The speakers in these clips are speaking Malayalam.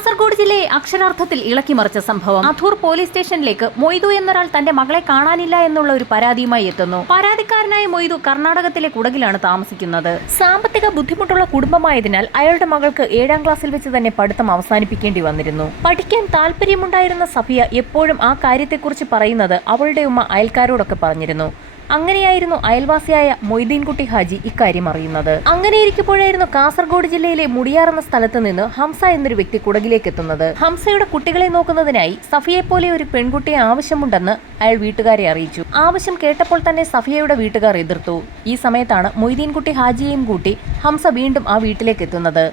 കാസർഗോഡ് ജില്ലയെ അക്ഷരാർത്ഥത്തിൽ ഇളക്കിമറിച്ച സംഭവം. അധൂർ പോലീസ് സ്റ്റേഷനിലേക്ക് മൊയ്തു എന്നൊരാൾ തന്റെ മകളെ കാണാനില്ല എന്നുള്ള ഒരു പരാതിയുമായി എത്തുന്നു. പരാതിക്കാരനായ മൊയ്തു കർണാടകത്തിലെ കുടകിലാണ് താമസിക്കുന്നത്. സാമ്പത്തിക ബുദ്ധിമുട്ടുള്ള കുടുംബമായതിനാൽ അയാളുടെ മകൾക്ക് 7ാം ക്ലാസ്സിൽ വെച്ച് തന്നെ പഠിത്തം അവസാനിപ്പിക്കേണ്ടി വന്നിരുന്നു. പഠിക്കാൻ താല്പര്യമുണ്ടായിരുന്ന സഫിയ എപ്പോഴും ആ കാര്യത്തെക്കുറിച്ച് പറയുന്നത് അവളുടെ ഉമ്മ അയൽക്കാരോടൊക്കെ പറഞ്ഞിരുന്നു. അങ്ങനെയായിരുന്നു അയൽവാസിയായ മൊയ്തീൻകുട്ടി ഹാജി ഇക്കാര്യം അറിയുന്നത്. അങ്ങനെയിരിക്കുമ്പോഴായിരുന്നു കാസർഗോഡ് ജില്ലയിലെ മുടിയാർ എന്ന സ്ഥലത്ത് നിന്ന് ഹംസ എന്നൊരു വ്യക്തി കുടകിലേക്ക് എത്തുന്നത്. ഹംസയുടെ കുട്ടികളെ നോക്കുന്നതിനായി സഫിയെപ്പോലെ ഒരു പെൺകുട്ടിയെ ആവശ്യമുണ്ടെന്ന് അയാൾ വീട്ടുകാരെ അറിയിച്ചു. ആവശ്യം കേട്ടപ്പോൾ തന്നെ സഫിയയുടെ വീട്ടുകാർ എതിർത്തു. ഈ സമയത്താണ് മൊയ്തീൻകുട്ടി ഹാജിയെയും കൂട്ടി ഹംസ വീണ്ടും ആ വീട്ടിലേക്ക് എത്തുന്നത്.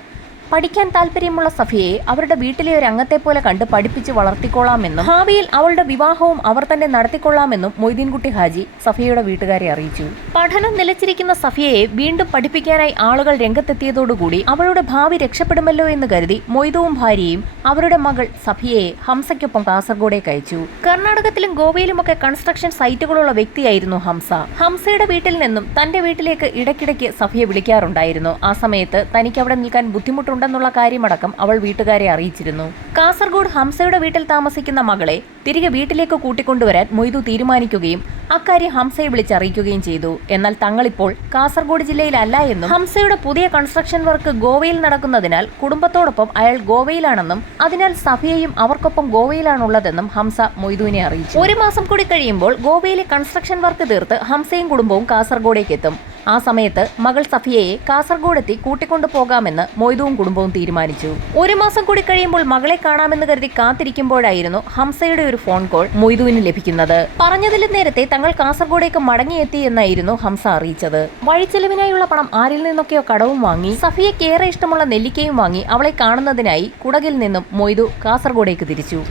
പഠിക്കാൻ താല്പര്യമുള്ള സഫിയയെ അവരുടെ വീട്ടിലെ ഒരു അംഗത്തെ പോലെ കണ്ട് പഠിപ്പിച്ച് വളർത്തിക്കൊള്ളാമെന്നും ഭാവിയിൽ അവളുടെ വിവാഹവും അവർ തന്നെ നടത്തിക്കൊള്ളാമെന്നും മൊയ്തീൻകുട്ടി ഹാജി സഫിയയുടെ വീട്ടുകാരെ അറിയിച്ചു. പഠനം നിലച്ചിരിക്കുന്ന സഫിയയെ വീണ്ടും പഠിപ്പിക്കാനായി ആളുകൾ രംഗത്തെത്തിയതോടുകൂടി അവളുടെ ഭാവി രക്ഷപ്പെടുമല്ലോ എന്ന് കരുതി മൊയ്തുവും ഭാര്യയും അവരുടെ മകൾ സഫിയയെ ഹംസയ്ക്കൊപ്പം കാസർഗോഡേക്ക് അയച്ചു. കർണാടകത്തിലും ഗോവയിലുമൊക്കെ കൺസ്ട്രക്ഷൻ സൈറ്റുകളുള്ള വ്യക്തിയായിരുന്നു ഹംസ. ഹംസയുടെ വീട്ടിൽ നിന്നും തന്റെ വീട്ടിലേക്ക് ഇടയ്ക്കിടയ്ക്ക് സഫിയ വിളിക്കാറുണ്ടായിരുന്നു. ആ സമയത്ത് തനിക്ക് അവിടെ നിൽക്കാൻ ബുദ്ധിമുട്ടുണ്ടെന്നുള്ള കാര്യമടക്കം അവൾ വീട്ടുകാരെ അറിയിച്ചിരുന്നു. കാസർഗോഡ് ഹംസയുടെ വീട്ടിൽ താമസിക്കുന്ന മകളെ തിരികെ വീട്ടിലേക്ക് കൂട്ടിക്കൊണ്ടുവരാൻ മൊയ്തു തീരുമാനിക്കുകയും അക്കാര്യം ഹംസയെ വിളിച്ചറിയിക്കുകയും ചെയ്തു. എന്നാൽ തങ്ങളിപ്പോൾ കാസർഗോഡ് ജില്ലയിലല്ല എന്നും ഹംസയുടെ പുതിയ കൺസ്ട്രക്ഷൻ വർക്ക് ഗോവയിൽ നടക്കുന്നതിനാൽ കുടുംബത്തോടൊപ്പം അയാൾ ഗോവയിലാണെന്നും അതിനാൽ സഫിയയും അവർക്കൊപ്പം ഗോവയിലാണുള്ളതെന്നും ഹംസ മൊയ്തുവിനെ അറിയിച്ചു. 1 മാസം കൂടി കഴിയുമ്പോൾ ഗോവയിലെ കൺസ്ട്രക്ഷൻ വർക്ക് തീർത്ത് ഹംസയും കുടുംബവും കാസർഗോഡേക്ക് എത്തും. ആ സമയത്ത് മകൾ സഫിയയെ കാസർഗോഡെത്തി കൂട്ടിക്കൊണ്ടു പോകാമെന്ന് മൊയ്തുവും കുടുംബവും തീരുമാനിച്ചു. 1 മാസം കൂടി കഴിയുമ്പോൾ മകളെ കാണാമെന്ന് കരുതി കാത്തിരിക്കുമ്പോഴായിരുന്നു ഹംസയുടെ ഒരു ഫോൺ കോൾ മൊയ്തുവിന് ലഭിക്കുന്നത്. പറഞ്ഞതിലും നേരത്തെ തങ്ങൾ കാസർഗോഡേക്ക് മടങ്ങിയെത്തി എന്നായിരുന്നു ഹംസ അറിയിച്ചത്. വഴിച്ചെലവിനായുള്ള പണം ആരിൽ നിന്നൊക്കെയോ കടവും വാങ്ങി സഫിയയ്ക്ക് ഏറെ ഇഷ്ടമുള്ള നെല്ലിക്കയും വാങ്ങി അവളെ കാണുന്നതിനായി കുടകിൽ നിന്നും മൊയ്തു കാസർഗോഡേക്ക് തിരിച്ചു.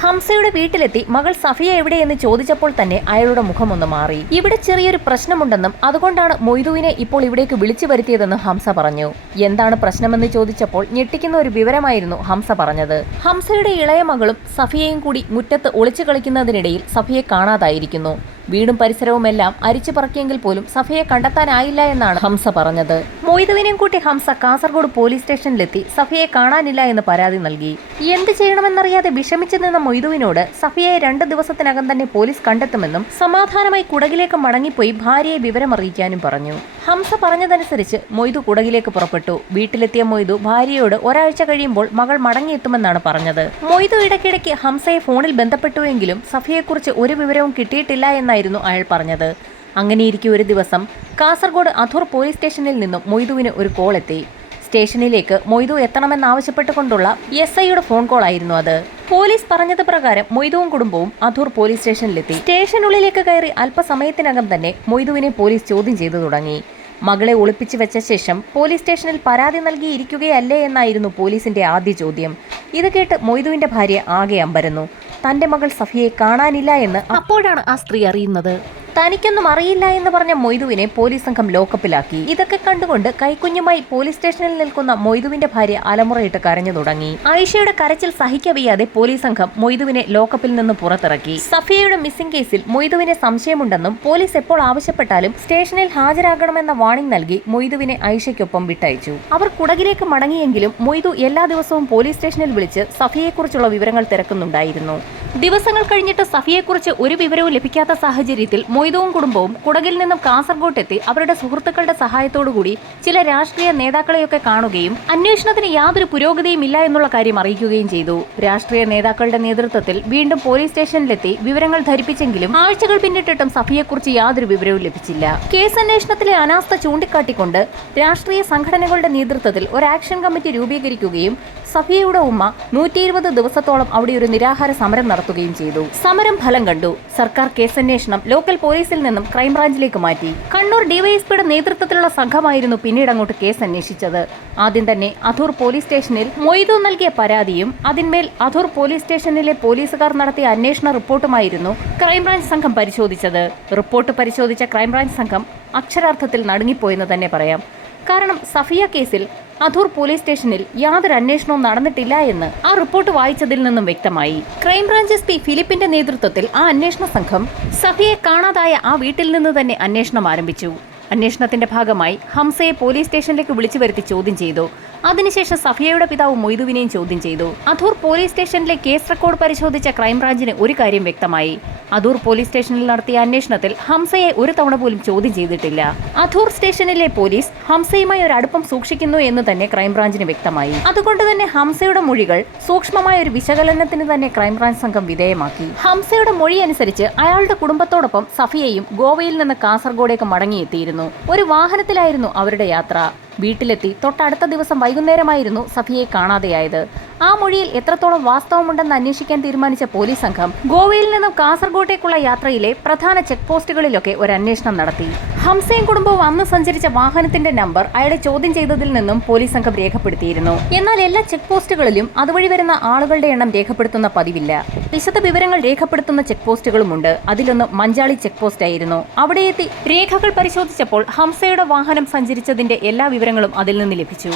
ഹംസയുടെ വീട്ടിലെത്തി മകൾ സഫിയ എവിടെയെന്ന് ചോദിച്ചപ്പോൾ തന്നെ അയാളുടെ മുഖമൊന്ന് മാറി. ഇവിടെ ചെറിയൊരു പ്രശ്നമുണ്ടെന്നും അതുകൊണ്ടാണ് മൊയ്തുവിനെ ഇപ്പോൾ ഇവിടേക്ക് വിളിച്ചു വരുത്തിയതെന്ന് ഹംസ പറഞ്ഞു. എന്താണ് പ്രശ്നമെന്ന് ചോദിച്ചപ്പോൾ ഞെട്ടിക്കുന്ന ഒരു വിവരമായിരുന്നു ഹംസ പറഞ്ഞത്. ഹംസയുടെ ഇളയ മകളും സഫിയയും കൂടി മുറ്റത്ത് ഒളിച്ചു കളിക്കുന്നതിനിടയിൽ സഫിയെ കാണാതായിരിക്കുന്നു. വീടും പരിസരവുമെല്ലാം അരിച്ചു പറക്കിയെങ്കിൽ പോലും സഫിയെ കണ്ടെത്താനായില്ല എന്നാണ് ഹംസ പറഞ്ഞത്. മൊയ്തുവിനെയും കൂട്ടി ഹംസ കാസർഗോഡ് പോലീസ് സ്റ്റേഷനിലെത്തി സഫിയെ കാണാനില്ല എന്ന് പരാതി നൽകി. എന്ത് ചെയ്യണമെന്നറിയാതെ വിഷമിച്ചു നിന്ന മൊയ്തുവിനോട് സഫിയയെ 2 ദിവസത്തിനകം തന്നെ പോലീസ് കണ്ടെത്തുമെന്നും സമാധാനമായി കുടകിലേക്ക് മടങ്ങിപ്പോയി ഭാര്യയെ വിവരമറിയിക്കാനും പറഞ്ഞു. ഹംസ പറഞ്ഞതനുസരിച്ച് മൊയ്തു കുടകിലേക്ക് പുറപ്പെട്ടു. വീട്ടിലെത്തിയ മൊയ്തു ഭാര്യയോട് ഒരാഴ്ച കഴിയുമ്പോൾ മകൾ മടങ്ങിയെത്തുമെന്നാണ് പറഞ്ഞത്. മൊയ്തു ഇടയ്ക്കിടയ്ക്ക് ഹംസയെ ഫോണിൽ ബന്ധപ്പെട്ടുവെങ്കിലും സഫിയെക്കുറിച്ച് ഒരു വിവരവും കിട്ടിയിട്ടില്ല എന്നായിരുന്നു അയാൾ പറഞ്ഞത്. അങ്ങനെയിരിക്കെ ഒരു ദിവസം കാസർഗോഡ് അധൂർ പോലീസ് സ്റ്റേഷനിൽ നിന്നും മൊയ്തുവിന് ഒരു കോൾ എത്തി. സ്റ്റേഷനിലേക്ക് മൊയ്തു എത്തണമെന്നാവശ്യപ്പെട്ടുകൊണ്ടുള്ള SIയുടെ ഫോൺ കോൾ ആയിരുന്നു അത്. പോലീസ് പറഞ്ഞത് പ്രകാരം മൊയ്തുവും കുടുംബവും അധൂർ പോലീസ് സ്റ്റേഷനിലെത്തി. സ്റ്റേഷനുള്ളിലേക്ക് കയറി അല്പസമയത്തിനകം തന്നെ മൊയ്തുവിനെ പോലീസ് ചോദ്യം ചെയ്തു തുടങ്ങി. മകളെ ഒളിപ്പിച്ചു വെച്ച ശേഷം പോലീസ് സ്റ്റേഷനിൽ പരാതി നൽകിയിരിക്കുകയല്ലേ എന്നായിരുന്നു പോലീസിന്റെ ആദ്യ ചോദ്യം. ഇത് കേട്ട് മൊയ്തുവിന്റെ ഭാര്യ ആകെ അമ്പരന്നു. തന്റെ മകൾ സഫിയെ കാണാനില്ല എന്ന് അപ്പോഴാണ് ആ സ്ത്രീ അറിയുന്നത്. തനിക്കൊന്നും അറിയില്ല എന്ന് പറഞ്ഞ മൊയ്തുവിനെ പോലീസ് സംഘം ലോക്കപ്പിലാക്കി. ഇതൊക്കെ കണ്ടുകൊണ്ട് കൈക്കുഞ്ഞുമായി പോലീസ് സ്റ്റേഷനിൽ നിൽക്കുന്ന മൊയ്തുവിന്റെ ഭാര്യ അലമുറയിട്ട് കരഞ്ഞു തുടങ്ങി. ആയിഷയുടെ കരച്ചിൽ സഹിക്കവയ്യാതെ പോലീസ് സംഘം മൊയ്തുവിനെ ലോക്കപ്പിൽ നിന്ന് പുറത്തിറക്കി. സഫിയയുടെ മിസ്സിംഗ് കേസിൽ മൊയ്തുവിനെ സംശയമുണ്ടെന്നും പോലീസ് എപ്പോൾ ആവശ്യപ്പെട്ടാലും സ്റ്റേഷനിൽ ഹാജരാകണമെന്ന വാണിംഗ് നൽകി മൊയ്തുവിനെ ആയിഷയ്ക്കൊപ്പം വിട്ടയച്ചു. അവർ കുടകിലേക്ക് മടങ്ങിയെങ്കിലും മൊയ്തു എല്ലാ ദിവസവും പോലീസ് സ്റ്റേഷനിൽ വിളിച്ച് സഫിയെക്കുറിച്ചുള്ള വിവരങ്ങൾ തിരക്കുന്നുണ്ടായിരുന്നു. ദിവസങ്ങൾ കഴിഞ്ഞിട്ട് സഫിയെക്കുറിച്ച് ഒരു വിവരവും ലഭിക്കാത്ത സാഹചര്യത്തിൽ മൊയ്തുവും കുടുംബവും കുടകിൽ നിന്നും കാസർഗോഡെത്തി അവരുടെ സുഹൃത്തുക്കളുടെ സഹായത്തോടുകൂടി ചില രാഷ്ട്രീയ നേതാക്കളെയൊക്കെ കാണുകയും അന്വേഷണത്തിന് യാതൊരു പുരോഗതിയും ഇല്ല എന്നുള്ള കാര്യം അറിയിക്കുകയും ചെയ്തു. രാഷ്ട്രീയ നേതാക്കളുടെ നേതൃത്വത്തിൽ വീണ്ടും പോലീസ് സ്റ്റേഷനിലെത്തി വിവരങ്ങൾ ധരിപ്പിച്ചെങ്കിലും ആഴ്ചകൾ പിന്നിട്ടിട്ടും സഫിയെക്കുറിച്ച് യാതൊരു വിവരവും ലഭിച്ചില്ല. കേസ് അന്വേഷണത്തിലെ അനാസ്ഥ ചൂണ്ടിക്കാട്ടിക്കൊണ്ട് രാഷ്ട്രീയ സംഘടനകളുടെ നേതൃത്വത്തിൽ ഒരു ആക്ഷൻ കമ്മിറ്റി രൂപീകരിക്കുകയും സഫിയയുടെ ഉമ്മ 120 ദിവസത്തോളം അവിടെ ഒരു നിരാഹാര സമരം നടത്തുകയും ചെയ്തു. സമരം ഫലം കണ്ടു. സർക്കാർ കേസന്വേഷണം ലോക്കൽ പോലീസിൽ നിന്നും ക്രൈംബ്രാഞ്ചിലേക്ക് മാറ്റി. കണ്ണൂർ ഡിവൈഎസ്പിയുടെ നേതൃത്വത്തിലുള്ള സംഘമായിരുന്നു പിന്നീട് അങ്ങോട്ട് കേസ് അന്വേഷിച്ചത്. ആദ്യം തന്നെ അധൂർ പോലീസ് സ്റ്റേഷനിൽ മൊയ്തു നൽകിയ പരാതിയും അതിന്മേൽ അധൂർ പോലീസ് സ്റ്റേഷനിലെ പോലീസുകാർ നടത്തിയ അന്വേഷണ റിപ്പോർട്ടുമായിരുന്നു ക്രൈംബ്രാഞ്ച് സംഘം പരിശോധിച്ചത്. റിപ്പോർട്ട് പരിശോധിച്ച ക്രൈംബ്രാഞ്ച് സംഘം അക്ഷരാർത്ഥത്തിൽ നടുങ്ങിപ്പോയെന്ന് തന്നെ പറയാം. കാരണം സഫിയ കേസിൽ അധൂർ പോലീസ് സ്റ്റേഷനിൽ യാതൊരു അന്വേഷണവും നടന്നിട്ടില്ല എന്ന് ആ റിപ്പോർട്ട് വായിച്ചതിൽ നിന്നും വ്യക്തമായി. ക്രൈംബ്രാഞ്ച് SP ഫിലിപ്പിന്റെ നേതൃത്വത്തിൽ ആ അന്വേഷണ സംഘം സഫിയെ കാണാതായ ആ വീട്ടിൽ നിന്ന് തന്നെ അന്വേഷണം ആരംഭിച്ചു. അന്വേഷണത്തിന്റെ ഭാഗമായി ഹംസയെ പോലീസ് സ്റ്റേഷനിലേക്ക് വിളിച്ചു വരുത്തി ചോദ്യം ചെയ്തു. അതിനുശേഷം സഫിയയുടെ പിതാവ് മൊയ്തുവിനെയും ചോദ്യം ചെയ്തു. അധൂർ പോലീസ് സ്റ്റേഷനിലെ കേസ് റെക്കോർഡ് പരിശോധിച്ച ക്രൈംബ്രാഞ്ചിന് ഒരു കാര്യം വ്യക്തമായി. അധൂർ പോലീസ് സ്റ്റേഷനിൽ നടത്തിയ അന്വേഷണത്തിൽ ഹംസയെ ഒരു തവണ പോലും ചോദ്യം ചെയ്തിട്ടില്ല. അധൂർ സ്റ്റേഷനിലെ പോലീസ് ഹംസയുമായി ഒരു അടുപ്പം സൂക്ഷിക്കുന്നു എന്ന് തന്നെ ക്രൈംബ്രാഞ്ചിന് വ്യക്തമായി. അതുകൊണ്ട് തന്നെ ഹംസയുടെ മൊഴികൾ സൂക്ഷ്മമായ ഒരു വിശകലനത്തിന് തന്നെ ക്രൈംബ്രാഞ്ച് സംഘം വിധേയമാക്കി. ഹംസയുടെ മൊഴി അനുസരിച്ച് അയാളുടെ കുടുംബത്തോടൊപ്പം സഫിയയും ഗോവയിൽ നിന്ന് കാസർഗോഡേക്ക് മടങ്ങിയെത്തിയിരുന്നു. ഒരു വാഹനത്തിലായിരുന്നു അവരുടെ യാത്ര. വീട്ടിലെത്തി തൊട്ടടുത്ത ദിവസം വൈകുന്നേരമായിരുന്നു സഫിയെ കാണാതെയായത്. ആ മൊഴിയിൽ എത്രത്തോളം വാസ്തവമുണ്ടെന്ന് അന്വേഷിക്കാൻ തീരുമാനിച്ച പോലീസ് സംഘം ഗോവയിൽ നിന്നും കാസർഗോട്ടേക്കുള്ള യാത്രയിലെ പ്രധാന ചെക്ക് പോസ്റ്റുകളിലൊക്കെ ഒരു അന്വേഷണം നടത്തി. ഹംസയും കുടുംബവും അന്ന് സഞ്ചരിച്ച വാഹനത്തിന്റെ നമ്പർ അയാളെ ചോദ്യം ചെയ്തതിൽ നിന്നും പോലീസ് സംഘം രേഖപ്പെടുത്തിയിരുന്നു. എന്നാൽ എല്ലാ ചെക്ക് പോസ്റ്റുകളിലും അതുവഴി വരുന്ന ആളുകളുടെ എണ്ണം രേഖപ്പെടുത്തുന്ന പതിവില്ല. വിശദ വിവരങ്ങൾ രേഖപ്പെടുത്തുന്ന ചെക്ക് പോസ്റ്റുകളുമുണ്ട്. അതിലൊന്ന് മഞ്ചാളി ചെക്ക് പോസ്റ്റ് ആയിരുന്നു. അവിടെ എത്തി രേഖകൾ പരിശോധിച്ചപ്പോൾ ഹംസയുടെ വാഹനം സഞ്ചരിച്ചതിന്റെ എല്ലാ വിവരങ്ങളും അതിൽ നിന്ന് ലഭിച്ചു.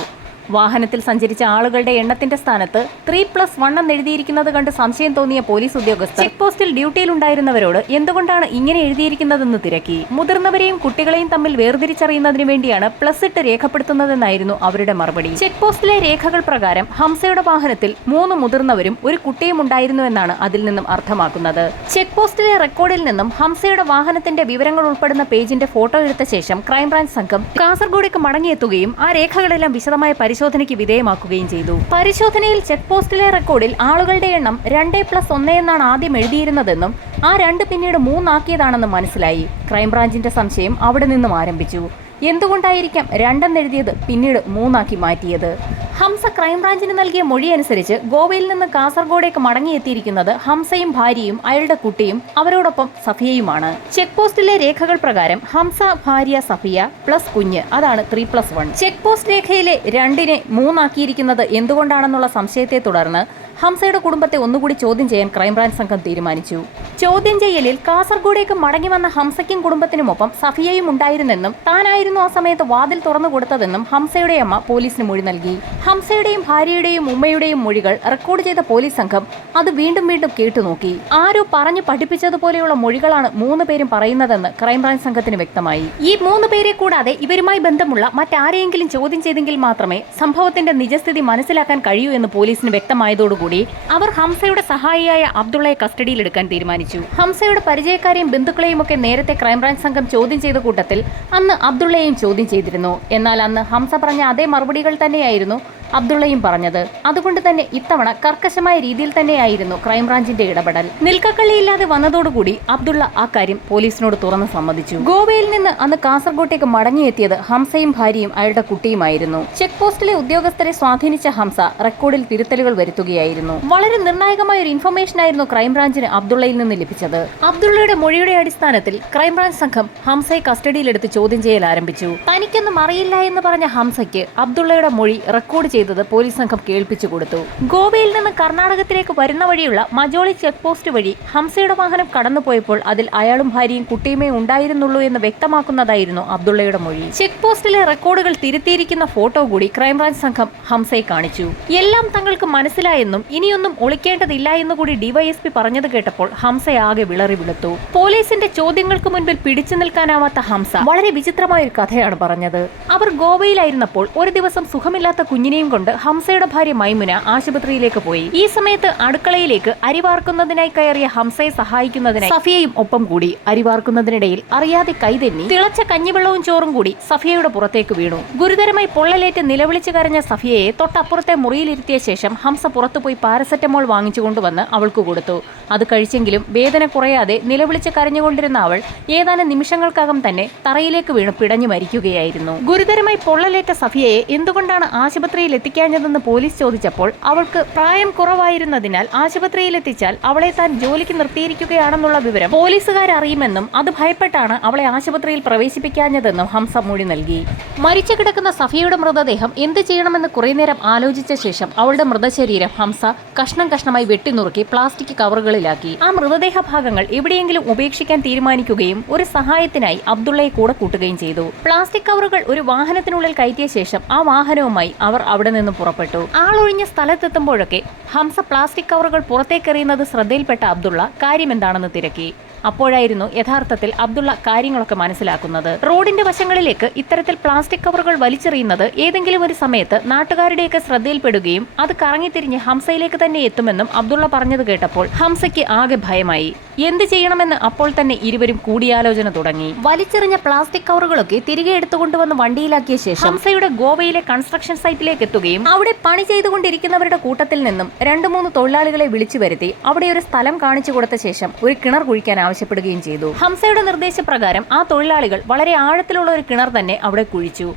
വാഹനത്തിൽ സഞ്ചരിച്ച ആളുകളുടെ എണ്ണത്തിന്റെ സ്ഥാനത്ത് 3+1 എന്ന് എഴുതിയിരിക്കുന്നത് കണ്ട് സംശയം തോന്നിയ പോലീസ് ഉദ്യോഗസ്ഥർ ചെക്ക് പോസ്റ്റിൽ ഡ്യൂട്ടിയിലുണ്ടായിരുന്നവരോട് എന്തുകൊണ്ടാണ് ഇങ്ങനെ എഴുതിയിരിക്കുന്നതെന്ന് തിരക്കി. മുതിർന്നവരെയും കുട്ടികളെയും തമ്മിൽ വേർതിരിച്ചറിയുന്നതിന് വേണ്ടിയാണ് പ്ലസ് ഇട്ട് രേഖപ്പെടുത്തുന്നതെന്നായിരുന്നു അവരുടെ മറുപടി. ചെക്ക് പോസ്റ്റിലെ രേഖകൾ പ്രകാരം ഹംസയുടെ വാഹനത്തിൽ 3 മുതിർന്നവരും ഒരു കുട്ടിയും ഉണ്ടായിരുന്നുവെന്നാണ് അതിൽ നിന്നും അർത്ഥമാക്കുന്നത്. ചെക്ക് പോസ്റ്റിലെ റെക്കോർഡിൽ നിന്നും ഹംസയുടെ വാഹനത്തിന്റെ വിവരങ്ങൾ ഉൾപ്പെടുന്ന പേജിന്റെ ഫോട്ടോ എടുത്ത ശേഷം ക്രൈംബ്രാഞ്ച് സംഘം കാസർഗോഡേക്ക് മടങ്ങിയെത്തുകയും ആ രേഖകളെല്ലാം വിശദമായ പരിശോധനയ്ക്ക് വിധേയമാക്കുകയും ചെയ്തു. പരിശോധനയിൽ ചെക്ക് പോസ്റ്റിലെ റെക്കോർഡിൽ ആളുകളുടെ എണ്ണം 2+1 എന്നാണ് ആദ്യം എഴുതിയിരുന്നതെന്നും ആ 2 പിന്നീട് 3 ആക്കിയതാണെന്നും മനസ്സിലായി. ക്രൈംബ്രാഞ്ചിന്റെ സംശയം അവിടെ നിന്നും ആരംഭിച്ചു. എന്തുകൊണ്ടായിരിക്കാം 2 എന്നെഴുതിയത് പിന്നീട് 3 ആക്കി മാറ്റിയത്? ഹംസ ക്രൈംബ്രാഞ്ചിന് നൽകിയ മൊഴി അനുസരിച്ച് ഗോവയിൽ നിന്ന് കാസർഗോഡേക്ക് മടങ്ങിയെത്തിയിരിക്കുന്നത് ഹംസയും ഭാര്യയും അയാളുടെ കുട്ടിയും അവരോടൊപ്പം സഫിയയുമാണ്. ചെക്ക് പോസ്റ്റിലെ രേഖകൾ പ്രകാരം ഹംസ, ഭാര്യ, സഫിയ പ്ലസ് കുഞ്ഞ്, അതാണ് 3+1. ചെക്ക് പോസ്റ്റ് രേഖയിലെ 2നെ 3 ആക്കിയിരിക്കുന്നത് എന്തുകൊണ്ടാണെന്നുള്ള സംശയത്തെ തുടർന്ന് ഹംസയുടെ കുടുംബത്തെ ഒന്നുകൂടി ചോദ്യം ചെയ്യാൻ ക്രൈംബ്രാഞ്ച് സംഘം തീരുമാനിച്ചു. ചോദ്യം ചെയ്യലിൽ കാസർഗോഡേക്ക് മടങ്ങി വന്ന ഹംസയ്ക്കും കുടുംബത്തിനുമൊപ്പം സഫിയയും ഉണ്ടായിരുന്നെന്നും താനായിരുന്നു ആ സമയത്ത് വാതിൽ തുറന്നു കൊടുത്തതെന്നും ഹംസയുടെ അമ്മ പോലീസിന് മൊഴി നൽകി. ഹംസയുടെയും ഭാര്യയുടെയും ഉമ്മയുടെയും മൊഴികൾ റെക്കോർഡ് ചെയ്ത പോലീസ് സംഘം അത് വീണ്ടും വീണ്ടും കേട്ടുനോക്കി. ആരോ പറഞ്ഞു പഠിപ്പിച്ചതുപോലെയുള്ള മൊഴികളാണ് 3 പേരും പറയുന്നതെന്ന് ക്രൈംബ്രാഞ്ച് സംഘത്തിന് വ്യക്തമായി. ഈ 3 പേരെ കൂടാതെ ഇവരുമായി ബന്ധമുള്ള മറ്റാരെയെങ്കിലും ചോദ്യം ചെയ്തെങ്കിൽ മാത്രമേ സംഭവത്തിന്റെ നിജസ്ഥിതി മനസ്സിലാക്കാൻ കഴിയൂ എന്ന് പോലീസിന് വ്യക്തമായതോടുകൂടി അവർ ഹംസയുടെ സഹായിയായ അബ്ദുള്ളയെ കസ്റ്റഡിയിലെടുക്കാൻ തീരുമാനിച്ചു. ഹംസയുടെ പരിചയക്കാരെയും ബന്ധുക്കളെയും ഒക്കെ നേരത്തെ ക്രൈംബ്രാഞ്ച് സംഘം ചോദ്യം ചെയ്ത കൂട്ടത്തിൽ അന്ന് അബ്ദുള്ളയെയും ചോദ്യം ചെയ്തിരുന്നു. എന്നാൽ അന്ന് ഹംസ പറഞ്ഞ അതേ മറുപടികൾ തന്നെയായിരുന്നു അബ്ദുള്ളയും പറഞ്ഞത്. അതുകൊണ്ട് തന്നെ ഇത്തവണ കർക്കശമായ രീതിയിൽ തന്നെയായിരുന്നു ക്രൈംബ്രാഞ്ചിന്റെ ഇടപെടൽ. നിൽക്കക്കള്ളിയില്ലാതെ വന്നതോടുകൂടി അബ്ദുള്ള ആ കാര്യം പോലീസിനോട് തുറന്ന് സമ്മതിച്ചു. ഗോവയിൽ നിന്ന് അന്ന് കാസർഗോട്ടേക്ക് മടങ്ങിയെത്തിയത് ഹംസയും ഭാര്യയും അയാളുടെ കുട്ടിയുമായിരുന്നു. ചെക്ക് പോസ്റ്റിലെ ഉദ്യോഗസ്ഥരെ സ്വാധീനിച്ച ഹംസ റെക്കോർഡിൽ തിരുത്തലുകൾ വരുത്തുകയായിരുന്നു. വളരെ നിർണായകമായ ഒരു ഇൻഫർമേഷൻ ആയിരുന്നു ക്രൈംബ്രാഞ്ചിന് അബ്ദുള്ളയിൽ നിന്ന് ലഭിച്ചത്. അബ്ദുള്ളയുടെ മൊഴിയുടെ അടിസ്ഥാനത്തിൽ ക്രൈംബ്രാഞ്ച് സംഘം ഹംസയെ കസ്റ്റഡിയിലെടുത്ത് ചോദ്യം ചെയ്യൽ ആരംഭിച്ചു. തനിക്കൊന്നും അറിയില്ല എന്ന് പറഞ്ഞ ഹംസയ്ക്ക് അബ്ദുള്ളയുടെ മൊഴി റെക്കോർഡ് ചെയ്തത് പോലീസ് സംഘം കേൾപ്പിച്ചു കൊടുത്തു. ഗോവയിൽ നിന്ന് കർണാടകത്തിലേക്ക് വരുന്ന വഴിയുള്ള മജോളി ചെക്ക് പോസ്റ്റ് വഴി ഹംസയുടെ വാഹനം കടന്നുപോയപ്പോൾ അതിൽ അയാളും ഭാര്യയും കുട്ടിയുമേ ഉണ്ടായിരുന്നുള്ളൂ എന്ന് വ്യക്തമാക്കുന്നതായിരുന്നു അബ്ദുള്ളയുടെ മൊഴി. ചെക്ക് പോസ്റ്റിലെ റെക്കോർഡുകൾ തിരുത്തിയിരിക്കുന്ന ഫോട്ടോ കൂടി ക്രൈംബ്രാഞ്ച് സംഘം ഹംസയെ കാണിച്ചു. എല്ലാം തങ്ങൾക്ക് മനസ്സിലായെന്നും ഇനിയൊന്നും ഒളിക്കേണ്ടതില്ല എന്നുകൂടി ഡിവൈഎസ്പി പറഞ്ഞത് കേട്ടപ്പോൾ ഹംസയാകെ വിളറി വിളുത്തു. പോലീസിന്റെ ചോദ്യങ്ങൾക്ക് മുൻപിൽ പിടിച്ചു നിൽക്കാനാവാത്ത ഹംസ വളരെ വിചിത്രമായ ഒരു കഥയാണ് പറഞ്ഞത്. അവർ ഗോവയിലായിരുന്നപ്പോൾ ഒരു ദിവസം സുഖമില്ലാത്ത കുഞ്ഞിനെയും കൊണ്ട് ഹംസയുടെ ഭാര്യ മൈമുന ആശുപത്രിയിലേക്ക് പോയി. ഈ സമയത്ത് അടുക്കളയിലേക്ക് അരിവാർക്കുന്നതിനായി കയറിയ ഹംസയെ സഹായിക്കുന്നതിനായി സഫിയയും ഒപ്പം കൂടി. അരിവാർക്കുന്നതിനിടയിൽ അറിയാതെ കൈതെന്നി തിളച്ച കഞ്ഞിവെള്ളവും ചോറും കൂടി സഫിയയുടെ പുറത്തേക്ക് വീണു. ഗുരുതരമായി പൊള്ളലേറ്റ് നിലവിളിച്ചു കരഞ്ഞ സഫിയയെ തൊട്ടപ്പുറത്തെ മുറിയിലിരുത്തിയ ശേഷം ഹംസ പുറത്തുപോയി പാരസെറ്റമോൾ വാങ്ങിച്ചു കൊണ്ടുവന്ന് അവൾക്ക് കൊടുത്തു. അത് കഴിച്ചെങ്കിലും വേദന കുറയാതെ നിലവിളിച്ച് കരഞ്ഞുകൊണ്ടിരുന്ന അവൾ ഏതാനും നിമിഷങ്ങൾക്കകം തന്നെ തറയിലേക്ക് വീണ് പിടഞ്ഞു മരിക്കുകയായിരുന്നു. ഗുരുതരമായി പൊള്ളലേറ്റ സഫിയയെ എന്തുകൊണ്ടാണ് ആശുപത്രിയിൽ എത്തിക്കാഞ്ഞതെന്ന് പോലീസ് ചോദിച്ചപ്പോൾ അവൾക്ക് പ്രായം കുറവായിരുന്നതിനാൽ ആശുപത്രിയിൽ എത്തിച്ചാൽ അവളെ താൻ ജോലിക്ക് നിർത്തിയിരിക്കുകയാണെന്നുള്ള വിവരം പോലീസുകാരറിയുമെന്നും അത് ഭയപ്പെട്ടാണ് അവളെ ആശുപത്രിയിൽ പ്രവേശിപ്പിക്കാഞ്ഞതെന്നും ഹംസ മൊഴി നൽകി. മരിച്ചു കിടക്കുന്ന സഫിയയുടെ മൃതദേഹം എന്ത് ചെയ്യണമെന്ന് കുറെ നേരം ആലോചിച്ച ശേഷം അവളുടെ മൃതശരീരം ഹംസ കഷ്ണം കഷ്ണമായി വെട്ടിനുറുക്കി പ്ലാസ്റ്റിക് കവറുകളിലാക്കി. ആ മൃതദേഹ ഭാഗങ്ങൾ എവിടെയെങ്കിലും ഉപേക്ഷിക്കാൻ തീരുമാനിക്കുകയും ഒരു സഹായത്തിനായി അബ്ദുള്ളയെ കൂടെ കൂട്ടുകയും ചെയ്തു. പ്ലാസ്റ്റിക് കവറുകൾ ഒരു വാഹനത്തിനുള്ളിൽ കയറ്റിയ ശേഷം ആ വാഹനവുമായി അവർ അവിടെ നിന്നും പുറപ്പെട്ടു. ആളൊഴിഞ്ഞ സ്ഥലത്തെത്തുമ്പോഴൊക്കെ ഹംസ പ്ലാസ്റ്റിക് കവറുകൾ പുറത്തേക്കെറിയുന്നത് ശ്രദ്ധയിൽപ്പെട്ട അബ്ദുള്ള കാര്യമെന്താണെന്ന് തിരക്കി. അപ്പോഴായിരുന്നു യഥാർത്ഥത്തിൽ അബ്ദുള്ള കാര്യങ്ങളൊക്കെ മനസ്സിലാക്കുന്നത്. റോഡിന്റെ വശങ്ങളിലേക്ക് ഇത്തരത്തിൽ പ്ലാസ്റ്റിക് കവറുകൾ വലിച്ചെറിയുന്നത് ഏതെങ്കിലും ഒരു സമയത്ത് നാട്ടുകാരുടെയൊക്കെ ശ്രദ്ധയിൽപ്പെടുകയും അത് കറങ്ങിത്തിരിഞ്ഞ് ഹംസയിലേക്ക് തന്നെ എത്തുമെന്നും അബ്ദുള്ള പറഞ്ഞത് കേട്ടപ്പോൾ ഹംസയ്ക്ക് ആകെ ഭയമായി. എന്ത് ചെയ്യണമെന്ന് അപ്പോൾ തന്നെ ഇരുവരും കൂടിയാലോചന തുടങ്ങി. വലിച്ചെറിഞ്ഞ പ്ലാസ്റ്റിക് കവറുകളൊക്കെ തിരികെ എടുത്തുകൊണ്ടുവന്ന് വണ്ടിയിലാക്കിയ ശേഷം ഹംസയുടെ ഗോവയിലെ കൺസ്ട്രക്ഷൻ സൈറ്റിലേക്ക് എത്തുകയും അവിടെ പണി ചെയ്തുകൊണ്ടിരിക്കുന്നവരുടെ കൂട്ടത്തിൽ നിന്നും 2-3 തൊഴിലാളികളെ വിളിച്ചു വരുത്തി അവിടെ ഒരു സ്ഥലം കാണിച്ചു കൊടുത്ത ശേഷം ഒരു കിണർ കുഴിക്കാൻ ആവശ്യപ്പെടുകയും ചെയ്തു. ഹംസയുടെ നിർദ്ദേശപ്രകാരം ആ തൊഴിലാളികൾ വളരെ ആഴത്തിലുള്ള ഒരു കിണർ തന്നെ അവിടെ കുഴിച്ചു.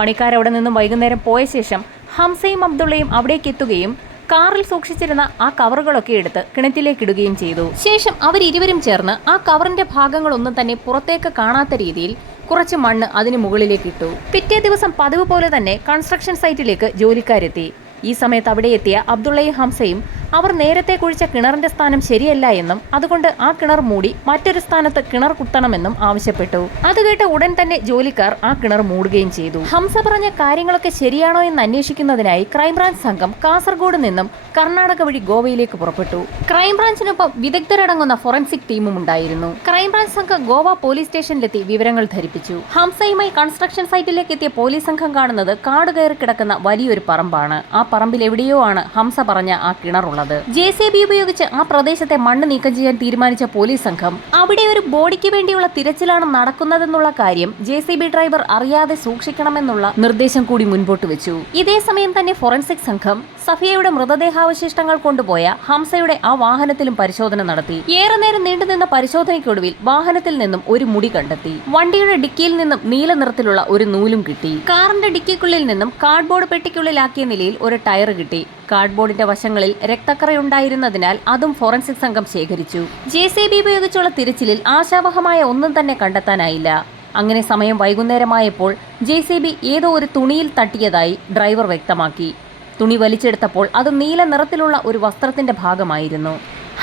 പണിക്കാരവിടെ നിന്നും വൈകുന്നേരം പോയ ശേഷം ഹംസയും അബ്ദുള്ളയും അവിടേക്ക് എത്തുകയും കാറിൽ സൂക്ഷിച്ചിരുന്ന ആ കവറുകളൊക്കെ എടുത്ത് കിണറ്റിലേക്ക് ഇടുകയും ചെയ്തു. ശേഷം അവരിരുവരും ചേർന്ന് ആ കവറിന്റെ ഭാഗങ്ങളൊന്നും തന്നെ പുറത്തേക്ക് കാണാത്ത രീതിയിൽ കുറച്ച് മണ്ണ് അതിന് മുകളിലേക്ക് ഇട്ടു. പിറ്റേ ദിവസം പതിവ് പോലെ തന്നെ കൺസ്ട്രക്ഷൻ സൈറ്റിലേക്ക് ജോലിക്കാരെത്തി. ഈ സമയത്ത് അവിടെ എത്തിയ അബ്ദുള്ളയും ഹംസയും അവർ നേരത്തെ കുഴിച്ച കിണറിന്റെ സ്ഥാനം ശരിയല്ല എന്നും അതുകൊണ്ട് ആ കിണർ മൂടി മറ്റൊരു സ്ഥാനത്ത് കിണർ കുത്തണമെന്നും ആവശ്യപ്പെട്ടു. അത് കേട്ട് ഉടൻ തന്നെ ജോലിക്കാർ ആ കിണർ മൂടുകയും ചെയ്തു. ഹംസ പറഞ്ഞ കാര്യങ്ങളൊക്കെ ശരിയാണോ എന്ന് അന്വേഷിക്കുന്നതിനായി ക്രൈംബ്രാഞ്ച് സംഘം കാസർഗോഡ് നിന്നും കർണാടക വഴി ഗോവയിലേക്ക് പുറപ്പെട്ടു. ക്രൈംബ്രാഞ്ചിനൊപ്പം വിദഗ്ധരടങ്ങുന്ന ഫോറൻസിക് ടീമും ഉണ്ടായിരുന്നു. ക്രൈംബ്രാഞ്ച് സംഘം ഗോവ പോലീസ് സ്റ്റേഷനിലെത്തി വിവരങ്ങൾ ധരിപ്പിച്ചു. ഹംസയുമായി കൺസ്ട്രക്ഷൻ സൈറ്റിലേക്ക് എത്തിയ പോലീസ് സംഘം കാണുന്നത് കാട് കയറി കിടക്കുന്ന വലിയൊരു പറമ്പാണ്. ആ പറമ്പിൽ എവിടെയോ ആണ് ഹംസ പറഞ്ഞ ആ കിണറുള്ളത്. JCB ഉപയോഗിച്ച് ആ പ്രദേശത്തെ മണ്ണ് നീക്കം ചെയ്യാൻ തീരുമാനിച്ച പോലീസ് സംഘം അവിടെ ഒരു ബോഡിക്ക് വേണ്ടിയുള്ള തിരച്ചിലാണ് നടക്കുന്നതെന്നുള്ള കാര്യം JCB ഡ്രൈവർ അറിയാതെ സൂക്ഷിക്കണമെന്നുള്ള നിർദ്ദേശം കൂടി മുൻപോട്ട് വെച്ചു. ഇതേ സമയം തന്നെ ഫോറൻസിക് സംഘം സഫിയയുടെ മൃതദേഹാവശിഷ്ടങ്ങൾ കൊണ്ടുപോയ ഹംസയുടെ ആ വാഹനത്തിലും പരിശോധന നടത്തി. ഏറെ നേരം നീണ്ടുനിന്ന പരിശോധനയ്ക്കൊടുവിൽ വാഹനത്തിൽ നിന്നും ഒരു മുടി കണ്ടെത്തി. വണ്ടിയുടെ ഡിക്കിയിൽ നിന്നും നീല നിറത്തിലുള്ള ഒരു നൂലും കിട്ടി. കാറിന്റെ ഡിക്കിക്കുള്ളിൽ നിന്നും കാർഡ്ബോർഡ് പെട്ടിക്കുള്ളിലാക്കിയ നിലയിൽ ഒരു ടയർ കിട്ടി. കാർഡ്ബോർഡിന്റെ വശങ്ങളിൽ രക്തക്കറയുണ്ടായിരുന്നതിനാൽ അതും ഫോറൻസിക് സംഘം ശേഖരിച്ചു. JCB ഉപയോഗിച്ചുള്ള തിരച്ചിലിൽ ആശാവഹമായ ഒന്നും തന്നെ കണ്ടെത്താനായില്ല. അങ്ങനെ സമയം വൈകുന്നേരമായപ്പോൾ JCB ഏതോ ഒരു തുണിയിൽ തട്ടിയതായി ഡ്രൈവർ വ്യക്തമാക്കി. തുണി വലിച്ചെടുത്തപ്പോൾ അത് നീല നിറത്തിലുള്ള ഒരു വസ്ത്രത്തിന്റെ ഭാഗമായിരുന്നു.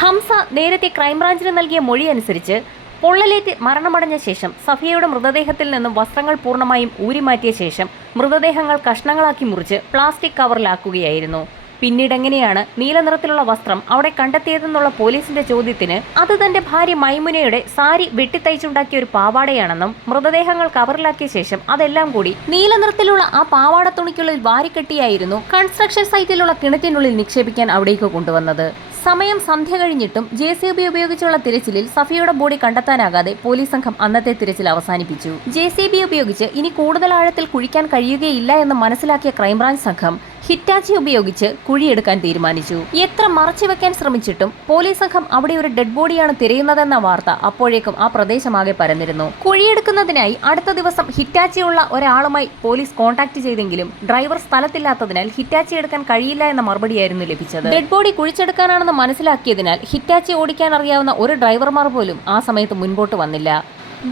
ഹംസ നേരത്തെ ക്രൈംബ്രാഞ്ചിന് നൽകിയ മൊഴി അനുസരിച്ച് പൊള്ളലേറ്റ് മരണമടഞ്ഞ ശേഷം സഫിയയുടെ മൃതദേഹത്തിൽ നിന്നും വസ്ത്രങ്ങൾ പൂർണ്ണമായും ഊരിമാറ്റിയ ശേഷം മൃതദേഹങ്ങൾ കഷ്ണങ്ങളാക്കി മുറിച്ച് പ്ലാസ്റ്റിക് കവറിലാക്കുകയായിരുന്നു. പിന്നീട് എങ്ങനെയാണ് നീല നിറത്തിലുള്ള വസ്ത്രം അവിടെ കണ്ടെത്തിയതെന്നുള്ള പോലീസിന്റെ ചോദ്യത്തിന് അത് തന്റെ ഭാര്യ മൈമുനയുടെ സാരി വെട്ടിത്തയ്ച്ചുണ്ടാക്കിയ ഒരു പാവാടയാണെന്നും മൃതദേഹങ്ങൾ കവറിലാക്കിയ ശേഷം അതെല്ലാം കൂടി നീല നിറത്തിലുള്ള ആ പാവാട തുണിക്കുള്ളിൽ വാരിക്കെട്ടിയായിരുന്നു കൺസ്ട്രക്ഷൻ സൈറ്റിലുള്ള കിണറ്റിനുള്ളിൽ നിക്ഷേപിക്കാൻ അവിടേക്ക് കൊണ്ടുവന്നത്. സമയം സന്ധ്യ കഴിഞ്ഞിട്ടും JCB ഉപയോഗിച്ചുള്ള തിരച്ചിലിൽ സഫിയയുടെ ബോഡി കണ്ടെത്താനാകാതെ പോലീസ് സംഘം അന്നത്തെ തിരച്ചിൽ അവസാനിപ്പിച്ചു. JCB ഉപയോഗിച്ച് ഇനി കൂടുതൽ ആഴത്തിൽ കുഴിക്കാൻ കഴിയുകയില്ല എന്ന് മനസ്സിലാക്കിയ ക്രൈംബ്രാഞ്ച് സംഘം ഹിറ്റാച്ചി ഉപയോഗിച്ച് കുഴിയെടുക്കാൻ തീരുമാനിച്ചു. എത്ര മറച്ചുവെക്കാൻ ശ്രമിച്ചിട്ടും പോലീസ് സംഘം അവിടെ ഒരു ഡെഡ് ബോഡിയാണ് തിരയുന്നതെന്ന വാർത്ത അപ്പോഴേക്കും ആ പ്രദേശമാകെ പരന്നിരുന്നു. കുഴിയെടുക്കുന്നതിനായി അടുത്ത ദിവസം ഹിറ്റാച്ചിയുള്ള ഒരാളുമായി പോലീസ് കോൺടാക്ട് ചെയ്തെങ്കിലും ഡ്രൈവർ സ്ഥലത്തില്ലാത്തതിനാൽ ഹിറ്റാച്ചി എടുക്കാൻ കഴിയില്ല എന്ന മറുപടിയായിരുന്നു ലഭിച്ചത്. ഡെഡ് ബോഡി കുഴിച്ചെടുക്കാനാണെന്ന് മനസ്സിലാക്കിയതിനാൽ ഹിറ്റാച്ചി ഓടിക്കാൻ അറിയാവുന്ന ഒരു ഡ്രൈവർമാർ പോലും ആ സമയത്ത് മുൻപോട്ട് വന്നില്ല.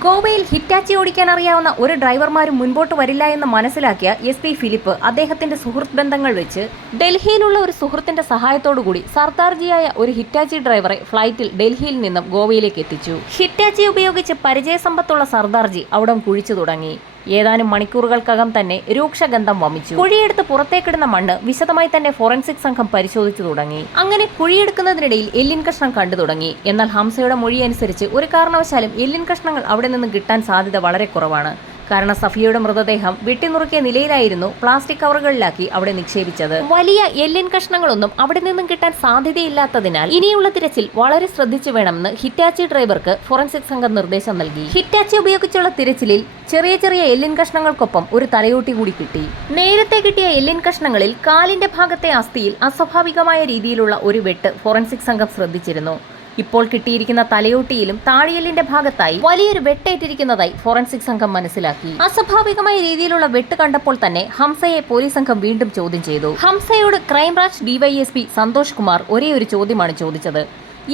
ഗോവയിൽ ഹിറ്റാച്ചി ഓടിക്കാൻ അറിയാവുന്ന ഒരു ഡ്രൈവർമാരും മുൻപോട്ട് വരില്ല എന്ന് മനസ്സിലാക്കിയ SP ഫിലിപ്പ് അദ്ദേഹത്തിന്റെ സുഹൃത്ത് ബന്ധങ്ങൾ വെച്ച് ഡൽഹിയിലുള്ള ഒരു സുഹൃത്തിന്റെ സഹായത്തോടുകൂടി സർദാർജിയായ ഒരു ഹിറ്റാച്ചി ഡ്രൈവറെ ഫ്ലൈറ്റിൽ ഡൽഹിയിൽ നിന്നും ഗോവയിലേക്ക് എത്തിച്ചു. ഹിറ്റാച്ചി ഉപയോഗിച്ച് പരിചയസമ്പത്തുള്ള സർദാർജി അവിടം കുഴിച്ചു തുടങ്ങി. ഏതാനും മണിക്കൂറുകൾക്കകം തന്നെ രൂക്ഷഗന്ധം വമിച്ചു. കുഴിയെടുത്ത് പുറത്തേക്കിടുന്ന മണ്ണ് വിശദമായി തന്നെ ഫോറൻസിക് സംഘം പരിശോധിച്ചു തുടങ്ങി. അങ്ങനെ കുഴിയെടുക്കുന്നതിനിടയിൽ എല്ലിൻ കഷ്ണം കണ്ടു തുടങ്ങി. എന്നാൽ ഹംസയുടെ മൊഴി അനുസരിച്ച് ഒരു കാരണവശാലും എല്ലിൻ കഷ്ണങ്ങൾ അവിടെ നിന്ന് കിട്ടാൻ സാധ്യത വളരെ കുറവാണ്. കാരണം സഫിയയുടെ മൃതദേഹം വെട്ടിനുറുക്കിയ നിലയിലായിരുന്നു പ്ലാസ്റ്റിക് കവറുകളിലാക്കി അവിടെ നിക്ഷേപിച്ചത്. വലിയ എല്ലിൻ കഷ്ണങ്ങളൊന്നും അവിടെ നിന്നും കിട്ടാൻ സാധ്യതയില്ലാത്തതിനാൽ ഇനിയുള്ള തിരച്ചിൽ വളരെ ശ്രദ്ധിച്ചു വേണമെന്ന് ഹിറ്റാച്ചി ഡ്രൈവർക്ക് ഫോറൻസിക് സംഘം നിർദ്ദേശം നൽകി. ഹിറ്റാച്ചി ഉപയോഗിച്ചുള്ള തിരച്ചിലിൽ ചെറിയ ചെറിയ എല്ലിൻ കഷ്ണങ്ങൾക്കൊപ്പം ഒരു തലയോട്ടി കൂടി കിട്ടി. നേരത്തെ കിട്ടിയ എല്ലിൻ കഷ്ണങ്ങളിൽ കാലിന്റെ ഭാഗത്തെ അസ്ഥിയിൽ അസ്വാഭാവികമായ രീതിയിലുള്ള ഒരു വെട്ട് ഫോറൻസിക് സംഘം ശ്രദ്ധിച്ചിരുന്നു. ഇപ്പോൾ കിട്ടിയിരിക്കുന്ന തലയോട്ടിയിലും താടിയെല്ലിന്റെ ഭാഗത്തായി വലിയൊരു വെട്ടേറ്റിരിക്കുന്നതായി ഫോറൻസിക് സംഘം മനസ്സിലാക്കി. അസ്വാഭാവികമായ രീതിയിലുള്ള വെട്ട് കണ്ടപ്പോൾ തന്നെ ഹംസയെ പോലീസ് സംഘം വീണ്ടും ചോദ്യം ചെയ്തു. ഹംസയോട് ക്രൈംബ്രാഞ്ച് DYSP സന്തോഷ് കുമാർ ഒരേ ഒരു ചോദ്യമാണ് ചോദിച്ചത്.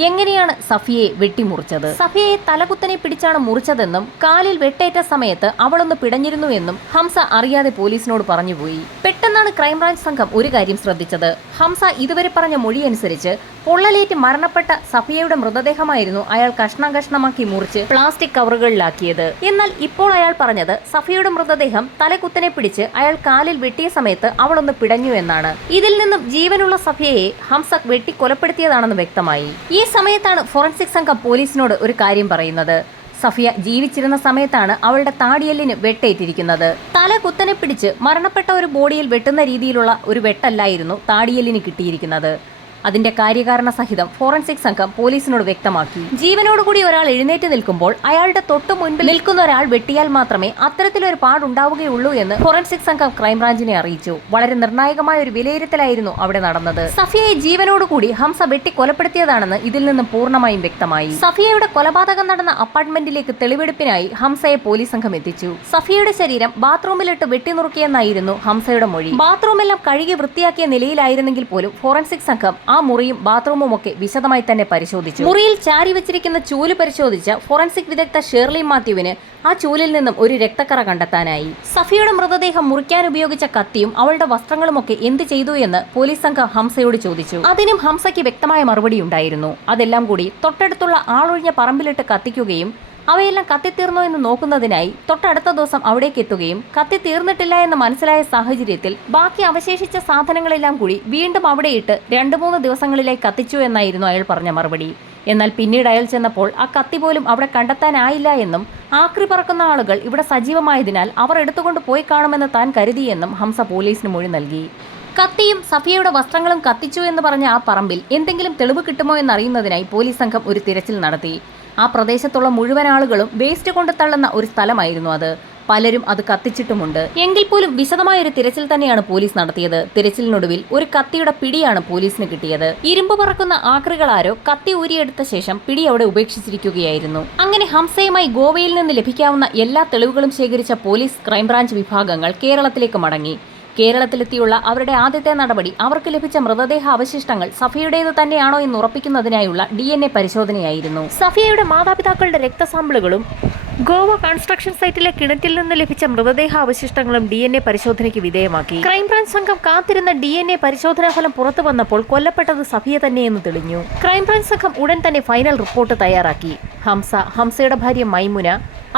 എങ്ങനെയാണ് സഫിയെ വെട്ടിമുറിച്ചത്? സഫിയയെ തലകുത്തനെ പിടിച്ചാണ് മുറിച്ചതെന്നും കാലിൽ വെട്ടേറ്റ സമയത്ത് അവളൊന്ന് പിടഞ്ഞിരുന്നുവെന്നും ഹംസ അറിയാതെ പോലീസിനോട് പറഞ്ഞുപോയി. പെട്ടെന്നാണ് ക്രൈംബ്രാഞ്ച് സംഘം ഒരു കാര്യം ശ്രദ്ധിച്ചത്. ഹംസ ഇതുവരെ പറഞ്ഞ മൊഴി അനുസരിച്ച് പൊള്ളലേറ്റ് മരണപ്പെട്ട സഫിയയുടെ മൃതദേഹമായിരുന്നു അയാൾ കഷ്ണം കഷ്ണമാക്കി മുറിച്ച് പ്ലാസ്റ്റിക് കവറുകളിലാക്കിയത്. എന്നാൽ ഇപ്പോൾ അയാൾ പറഞ്ഞത് സഫിയയുടെ മൃതദേഹം തലകുത്തനെ പിടിച്ച് അയാൾ കാലിൽ വെട്ടിയ സമയത്ത് അവളൊന്ന് പിടഞ്ഞു എന്നാണ്. ഇതിൽ നിന്നും ജീവനുള്ള സഫിയയെ ഹംസ വെട്ടി കൊലപ്പെടുത്തിയതാണെന്ന് വ്യക്തമായി. ഈ സമയത്താണ് ഫോറൻസിക് സംഘം പോലീസിനോട് ഒരു കാര്യം പറയുന്നത്. സഫിയ ജീവിച്ചിരുന്ന സമയത്താണ് അവളുടെ താടിയെല്ലിന് വെട്ടേറ്റിരിക്കുന്നത്. തല കുത്തനെ പിടിച്ച് മരണപ്പെട്ട ഒരു ബോഡിയിൽ വെട്ടുന്ന രീതിയിലുള്ള ഒരു വെട്ടല്ലായിരുന്നു താടിയെല്ലിന് കിട്ടിയിരിക്കുന്നത്. അതിന്റെ കാര്യകാരണ സഹിതം ഫോറൻസിക് സംഘം പോലീസിനോട് വ്യക്തമാക്കി. ജീവനോടുകൂടി ഒരാൾ എഴുന്നേറ്റ് നിൽക്കുമ്പോൾ അയാളുടെ തൊട്ടു മുൻപിൽ നിൽക്കുന്ന ഒരാൾ വെട്ടിയാൽ മാത്രമേ അത്തരത്തിലൊരു പാടുണ്ടാവുകയുള്ളൂ എന്ന് ഫോറൻസിക് സംഘം ക്രൈംബ്രാഞ്ചിനെ അറിയിച്ചു. വളരെ നിർണായകമായ ഒരു വിലയിരുത്തലായിരുന്നു അവിടെ നടന്നത്. സഫിയയെ ജീവനോടുകൂടി ഹംസ വെട്ടി കൊലപ്പെടുത്തിയതാണെന്ന് ഇതിൽ നിന്നും പൂർണ്ണമായും വ്യക്തമായി. സഫിയയുടെ കൊലപാതകം നടന്ന അപ്പാർട്ട്മെന്റിലേക്ക് തെളിവെടുപ്പിനായി ഹംസയെ പോലീസ് സംഘം എത്തിച്ചു. സഫിയയുടെ ശരീരം ബാത്റൂമിലിട്ട് വെട്ടിനുറുക്കിയെന്നായിരുന്നു ഹംസയുടെ മൊഴി. ബാത്റൂമെല്ലാം കഴുകി വൃത്തിയാക്കിയ നിലയിലായിരുന്നെങ്കിൽ പോലും ഫോറൻസിക് സംഘം ആ മുറിയും ബാത്റൂമും ഒക്കെ വിശദമായി തന്നെ പരിശോധിച്ചു. മുറിയിൽ ചാരി വെച്ചിരിക്കുന്ന ചൂല് പരിശോധിച്ച ഫോറൻസിക് വിദഗ്ധ ഷേർലി മാത്യുവിന് ആ ചൂലിൽ നിന്നും ഒരു രക്തക്കറ കണ്ടെത്താനായി. സഫിയയുടെ മൃതദേഹം മുറിക്കാൻ ഉപയോഗിച്ച കത്തിയും അവളുടെ വസ്ത്രങ്ങളുമൊക്കെ എന്ത് ചെയ്തു എന്ന് പോലീസ് സംഘം ഹംസയോട് ചോദിച്ചു. അതിനും ഹംസയ്ക്ക് വ്യക്തമായ മറുപടി ഉണ്ടായിരുന്നു. അതെല്ലാം കൂടി തൊട്ടടുത്തുള്ള ആളൊഴിഞ്ഞ പറമ്പിലിട്ട് കത്തിക്കുകയും അവയെല്ലാം കത്തിത്തീർന്നോ എന്ന് നോക്കുന്നതിനായി തൊട്ടടുത്ത ദിവസം അവിടേക്ക് എത്തുകയും കത്തി തീർന്നിട്ടില്ല എന്ന് മനസ്സിലായ സാഹചര്യത്തിൽ ബാക്കി അവശേഷിച്ച സാധനങ്ങളെല്ലാം കൂടി വീണ്ടും അവിടെയിട്ട് 2-3 ദിവസങ്ങളിലായി കത്തിച്ചു എന്നായിരുന്നു അയാൾ പറഞ്ഞ മറുപടി. എന്നാൽ പിന്നീട് അയാൾ ചെന്നപ്പോൾ ആ കത്തി പോലും അവിടെ കണ്ടെത്താനായില്ല എന്നും ആക്രി പറക്കുന്ന ആളുകൾ ഇവിടെ സജീവമായതിനാൽ അവർ എടുത്തുകൊണ്ട് പോയി കാണുമെന്ന് താൻ കരുതിയെന്നും ഹംസ പോലീസിന് മൊഴി നൽകി. കത്തിയും സഫിയയുടെ വസ്ത്രങ്ങളും കത്തിച്ചു എന്ന് പറഞ്ഞ ആ പറമ്പിൽ എന്തെങ്കിലും തെളിവ് കിട്ടുമോ എന്നറിയുന്നതിനായി പോലീസ് സംഘം ഒരു തിരച്ചിൽ നടത്തി. ആ പ്രദേശത്തുള്ള മുഴുവൻ ആളുകളും വേസ്റ്റ് കൊണ്ട് തള്ളുന്ന ഒരു സ്ഥലമായിരുന്നു അത്. പലരും അത് കത്തിച്ചിട്ടുമുണ്ട്. എങ്കിൽ പോലും വിശദമായ ഒരു തിരച്ചിൽ തന്നെയാണ് പോലീസ് നടത്തിയത്. തിരച്ചിലിനൊടുവിൽ ഒരു കത്തിയുടെ പിടിയാണ് പോലീസിന് കിട്ടിയത്. ഇരുമ്പ് പറക്കുന്ന ആക്രികളാരോ കത്തി ഊരിയെടുത്ത ശേഷം പിടി അവിടെ ഉപേക്ഷിച്ചിരിക്കുകയായിരുന്നു. അങ്ങനെ ഹംസയുമായി ഗോവയിൽ നിന്ന് ലഭിക്കാവുന്ന എല്ലാ തെളിവുകളും ശേഖരിച്ച പോലീസ് ക്രൈംബ്രാഞ്ച് വിഭാഗങ്ങൾ കേരളത്തിലേക്ക് മടങ്ങി. കേരളത്തിലെത്തിയുള്ള അവരുടെ ആദ്യത്തെ നടപടി അവർക്ക് ലഭിച്ച മൃതദേഹ അവശിഷ്ടങ്ങൾ സഫിയയുടേത് തന്നെയാണോ എന്ന് ഉറപ്പിക്കുന്നതിനായുള്ള DNA പരിശോധനയായിരുന്നു. സഫിയയുടെ മാതാപിതാക്കളുടെ രക്തസാമ്പിളുകളും ഗോവ കൺസ്ട്രക്ഷൻ സൈറ്റിലെ കിണറ്റിൽ നിന്ന് ലഭിച്ച മൃതദേഹ അവശിഷ്ടങ്ങളും DNA പരിശോധനയ്ക്ക് വിധേയമാക്കി. ക്രൈംബ്രാഞ്ച് സംഘം കാത്തിരുന്ന DNA പരിശോധനാ ഫലം പുറത്തു വന്നപ്പോൾ കൊല്ലപ്പെട്ടത് സഫിയ തന്നെയെന്ന് തെളിഞ്ഞു. ക്രൈംബ്രാഞ്ച് സംഘം ഉടൻ തന്നെ ഫൈനൽ റിപ്പോർട്ട് തയ്യാറാക്കി. ഹംസയുടെ ഭാര്യ മൈമുന,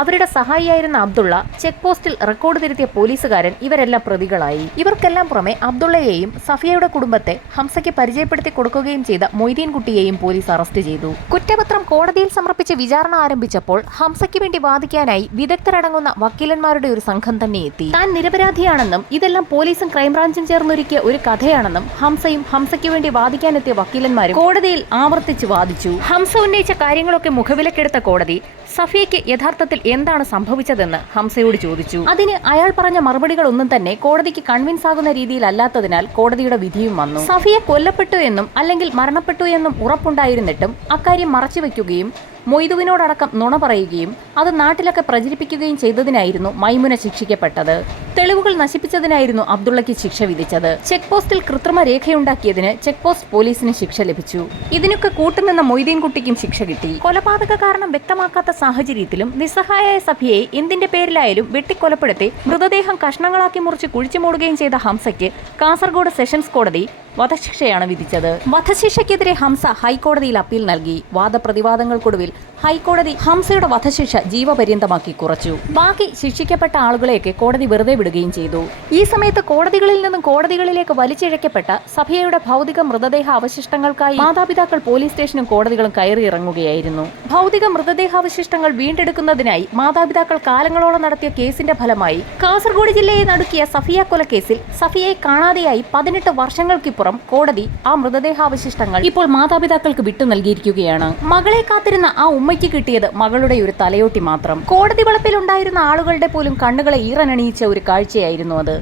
അവരുടെ സഹായിയായിരുന്ന അബ്ദുള്ള, ചെക്ക് പോസ്റ്റിൽ റെക്കോർഡ് തിരുത്തിയ പോലീസുകാരൻ ഇവരെല്ലാം പ്രതികളായി. ഇവർക്കെല്ലാം പുറമെ അബ്ദുള്ളയെയും സഫിയയുടെ കുടുംബത്തെ ഹംസയ്ക്ക് പരിചയപ്പെടുത്തി കൊടുക്കുകയും ചെയ്ത മൊയ്തീൻ കുട്ടിയെയും പോലീസ് അറസ്റ്റ് ചെയ്തു. കുറ്റപത്രം കോടതിയിൽ സമർപ്പിച്ച് വിചാരണ ആരംഭിച്ചപ്പോൾ ഹംസയ്ക്ക് വേണ്ടി വാദിക്കാനായി വിദഗ്ധരടങ്ങുന്ന വക്കീലന്മാരുടെ ഒരു സംഘം തന്നെ എത്തി. താൻ നിരപരാധിയാണെന്നും ഇതെല്ലാം പോലീസും ക്രൈംബ്രാഞ്ചും ചേർന്നൊരുക്കിയ ഒരു കഥയാണെന്നും ഹംസയും ഹംസയ്ക്ക് വേണ്ടി വാദിക്കാനെത്തിയ വക്കീലന്മാരും കോടതിയിൽ ആവർത്തിച്ച് വാദിച്ചു. ഹംസ ഉന്നയിച്ച കാര്യങ്ങളൊക്കെ മുഖവിലക്കെടുത്ത കോടതി സഫിയയ്ക്ക് യഥാർത്ഥത്തിൽ എന്താണ് സംഭവിച്ചതെന്ന് ഹംസയോട് ചോദിച്ചു. അതിന് അയാൾ പറഞ്ഞ മറുപടികളൊന്നും തന്നെ കോടതിക്ക് കൺവിൻസ് ആകുന്ന രീതിയിലല്ലാത്തതിനാൽ കോടതിയുടെ വിധിയും വന്നു. സഫിയ കൊല്ലപ്പെട്ടു എന്നും അല്ലെങ്കിൽ മരണപ്പെട്ടു എന്നും ഉറപ്പുണ്ടായിരുന്നിട്ടും അക്കാര്യം മറച്ചുവെക്കുകയും മൊയ്തുവിനോടടക്കം നുണ പറയുകയും അത് നാട്ടിലൊക്കെ പ്രചരിപ്പിക്കുകയും ചെയ്തതിനായിരുന്നു മൈമുന ശിക്ഷിക്കപ്പെട്ടത്. തെളിവുകൾ നശിപ്പിച്ചതിനായിരുന്നു അബ്ദുള്ളയ്ക്ക് ശിക്ഷ വിധിച്ചത്. ചെക്ക് പോസ്റ്റിൽ കൃത്രിമ രേഖയുണ്ടാക്കിയതിന് ചെക്ക് പോസ്റ്റ് പോലീസിന് ശിക്ഷ ലഭിച്ചു. ഇതിനൊക്കെ കൂട്ടുനിന്ന മൊയ്തീൻ കുട്ടിക്കും ശിക്ഷ കിട്ടി. കൊലപാതക കാരണം വ്യക്തമാക്കാത്ത സാഹചര്യത്തിലും നിസ്സഹായായ സഫിയയെ എന്തിന്റെ പേരിലായാലും വെട്ടിക്കൊലപ്പെടുത്തി മൃതദേഹം കഷ്ണങ്ങളാക്കി മുറിച്ച് കുഴിച്ചു മൂടുകയും ചെയ്ത ഹംസയ്ക്ക് കാസർഗോഡ് സെഷൻസ് കോടതി വധശിക്ഷയാണ് വിധിച്ചത്. വധശിക്ഷയ്ക്കെതിരെ ഹംസ ഹൈക്കോടതിയിൽ അപ്പീൽ നൽകി. വാദപ്രതിവാദങ്ങൾക്കൊടുവിൽ ഹൈക്കോടതി ഹംസയുടെ വധശിക്ഷ ജീവപര്യന്തമാക്കി കുറച്ചു. ബാക്കി ശിക്ഷിക്കപ്പെട്ട ആളുകളെയൊക്കെ കോടതി വെറുതെ വിടുകയും ചെയ്തു. ഈ സമയത്ത് കോടതികളിൽ നിന്നും കോടതികളിലേക്ക് വലിച്ചിഴക്കപ്പെട്ട സഫിയയുടെ ഭൗതിക മൃതദേഹ അവശിഷ്ടങ്ങൾക്കായി മാതാപിതാക്കൾ പോലീസ് സ്റ്റേഷനും കോടതികളും കയറിയിറങ്ങുകയായിരുന്നു. ഭൗതിക മൃതദേഹാവശിഷ്ടങ്ങൾ വീണ്ടെടുക്കുന്നതിനായി മാതാപിതാക്കൾ കാലങ്ങളോളം നടത്തിയ കേസിന്റെ ഫലമായി കാസർഗോഡ് ജില്ലയെ നടുക്കിയ സഫിയ കൊലക്കേസിൽ സഫിയയെ കാണാതെയായി 18 വർഷങ്ങൾക്കിപ്പുറം കോടതി ആ മൃതദേഹാവശിഷ്ടങ്ങൾ ഇപ്പോൾ മാതാപിതാക്കൾക്ക് വിട്ടു നൽകിയിരിക്കുകയാണ്. മകളെ കാത്തിരുന്ന ആ ഉമ്മയ്ക്ക് കിട്ടിയത് മകളുടെ ഒരു തലയോട്ടി മാത്രം. കോടതി വളപ്പിലുണ്ടായിരുന്ന ആളുകളുടെ പോലും കണ്ണുകളെ ഈറനണിയിച്ച ഒരു കാഴ്ചയായിരുന്നു അത്.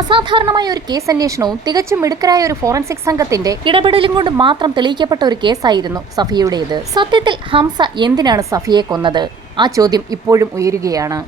അസാധാരണമായ ഒരു കേസ് അന്വേഷണവും തികച്ചും മിടുക്കരായ ഒരു ഫോറൻസിക് സംഘത്തിന്റെ ഇടപെടലും കൊണ്ട് മാത്രം തെളിയിക്കപ്പെട്ട ഒരു കേസായിരുന്നു സഫിയയുടേത്. സത്യത്തിൽ ഹംസ എന്തിനാണ് സഫിയെ കൊന്നത്? ആ ചോദ്യം ഇപ്പോഴും ഉയരുകയാണ്.